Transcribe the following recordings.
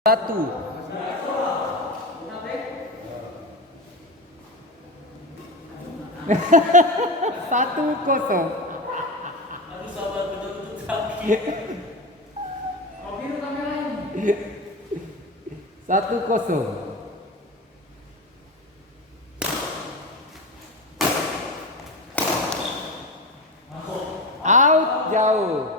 Satu. Satu kosong. Satu kosong. Out jauh.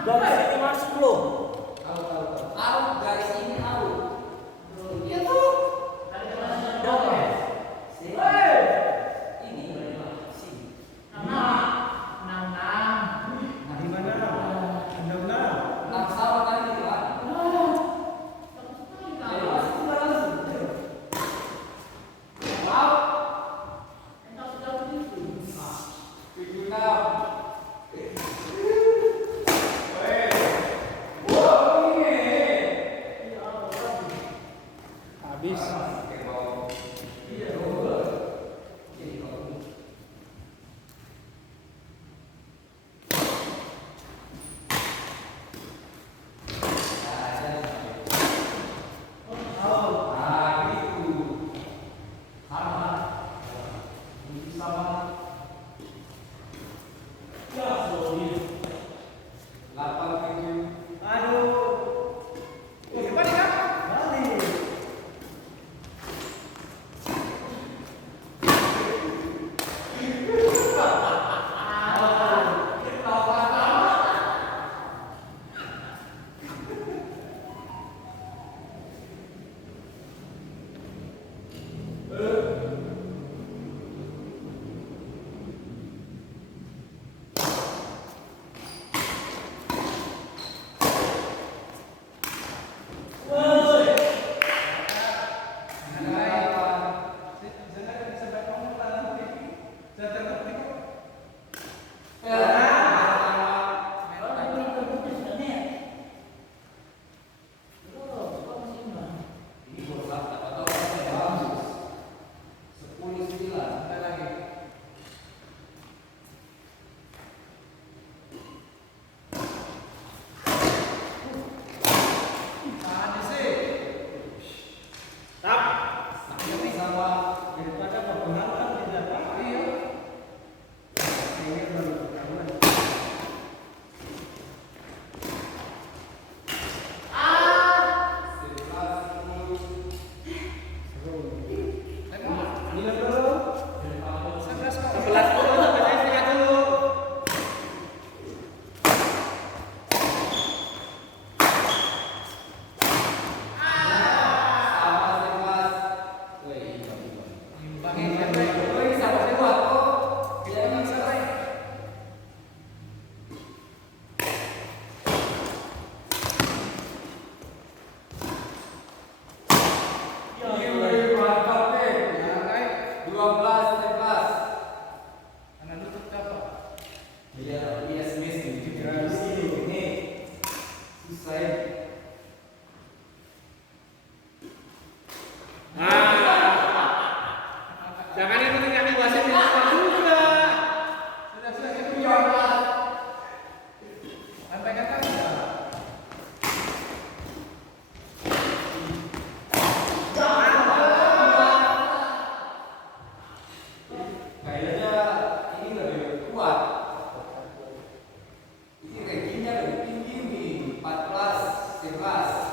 Garis ini masuk loh. Out garis ini out. Iya tuh. Ini sini. Di mana? 66. Enam sama kan gitu kan? Habis. Daripada perkenalan tidak apa. Kayaknya ini lebih kuat. Ini rankingnya lebih tinggi nih, 14, 11.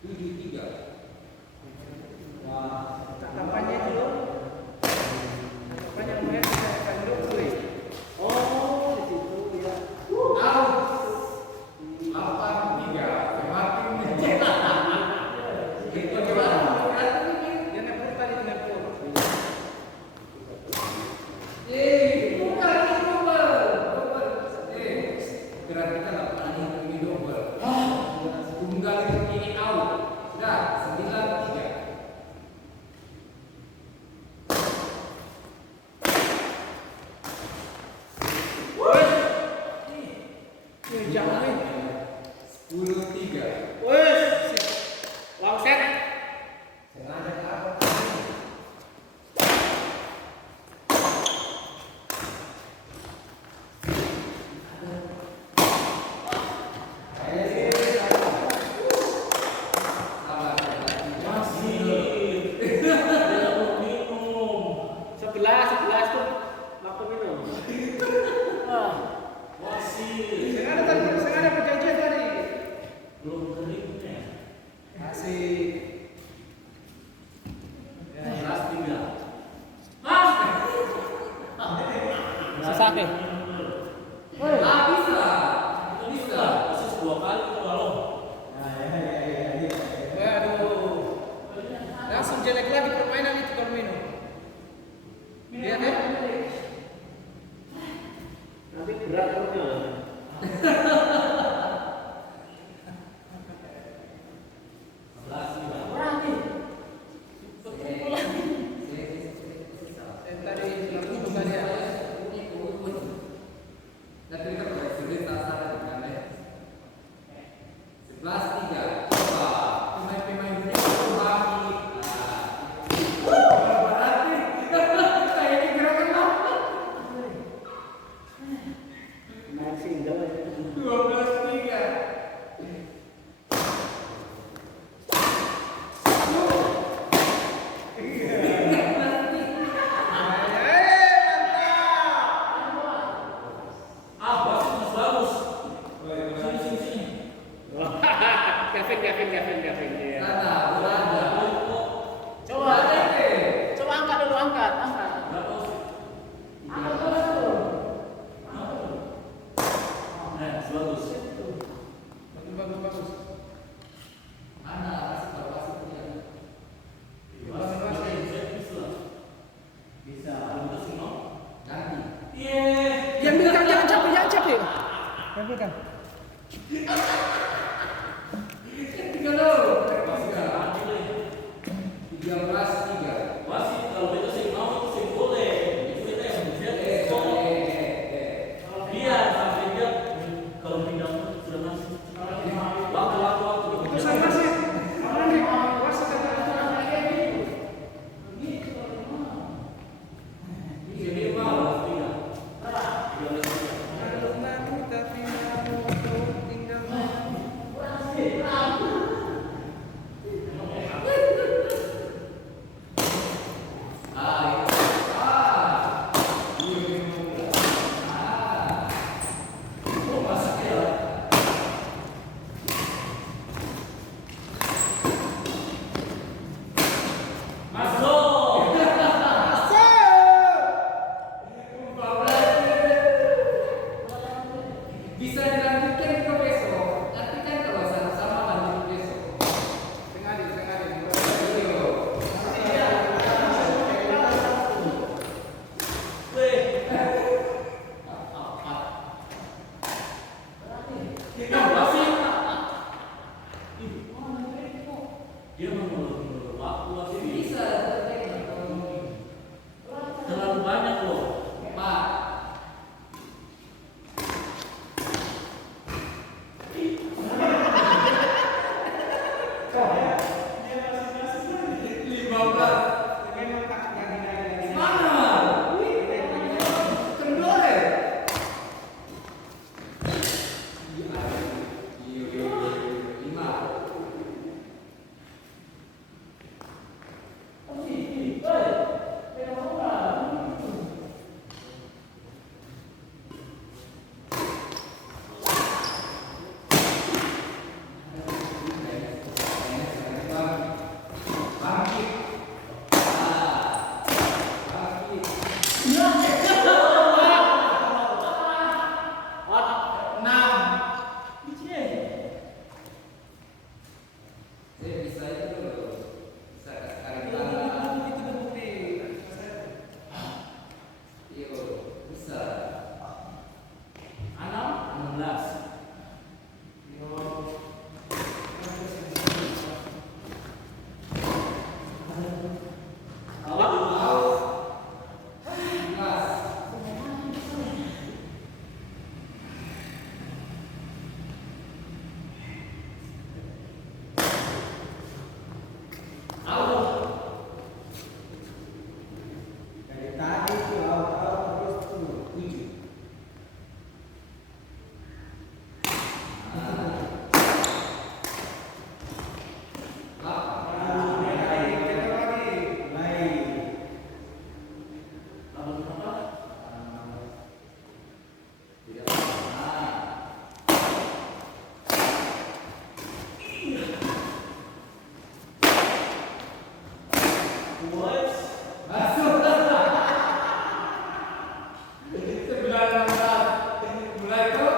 7-3. Kampanye dulu. Kampanye mulai saya akan dulu. Oh, di situ ya. Out. 8-3. Semakin itu Dia nak tadi dengan pun. bukan ini double. Berarti kita nggak pernah ini double. Tunggal ini out. Sudah 9-3. Jangan nih. 10-3. Wes. Long set. Sengaja apa? Sebelas tuh waktu minum. Sengaja perjanjian tadi. Belum keringnya. Asik. Kelas 3. Sesake. Bisa. Bisa. Asis 2 kali itu kalau. Waduh. Langsung jelek lagi permainan itu kalau minum. Lihat ya. Nanti berat perutnya. Tadi langsung bukan ya. Nanti kita berhasil sasaran kan ya. 11-3. Coba pemain-pemain ini lagi. Berarti kayak ini gerakan apa? Main single. 12-3. Bagus. Sini. Kevin. Iya. Sana, berada. Coba angkat dulu, angkat. Bagus. Bagus. Mana kasih punya. Bisa. Bagus no. Ganti. Yang bilang jangan capek. Yang bilang. Tiga dulu. 13-3. Wasit kalau itu sih mau itu sih boleh. Itu kita yang bisa. Biar sampai dia kalau pindah sudah masuk. Waktu. Pesan wasit. Mana nih? Wasit ada aturan kayak gitu. Ini mau. Tapi tinggal. Bisa dilanjutkan ke besok. Tapi kan kalau sama-sama lanjut besok. Tengah. Dia menurut waktu wasit Bisa. terlalu banyak loh. Pak. Masuk. 9-16. Mulai tuh.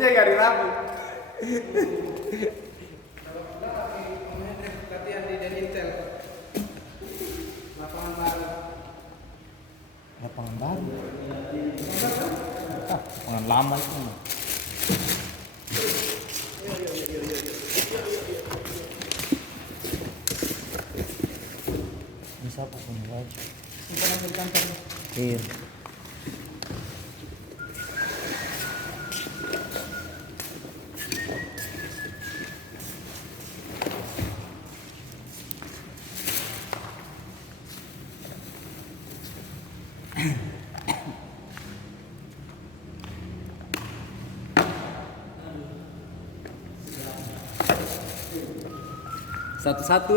Saya gak dirabu. Latihan di Intel. Lapangan baru. Lapangan baru. Lapangan lama itu. Bisa apa pun wajib. Iya. Satu-satu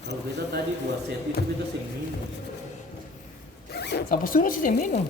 Kalau kita tadi 2 set itu kita sing minum. Sampai suruh sih saya minum.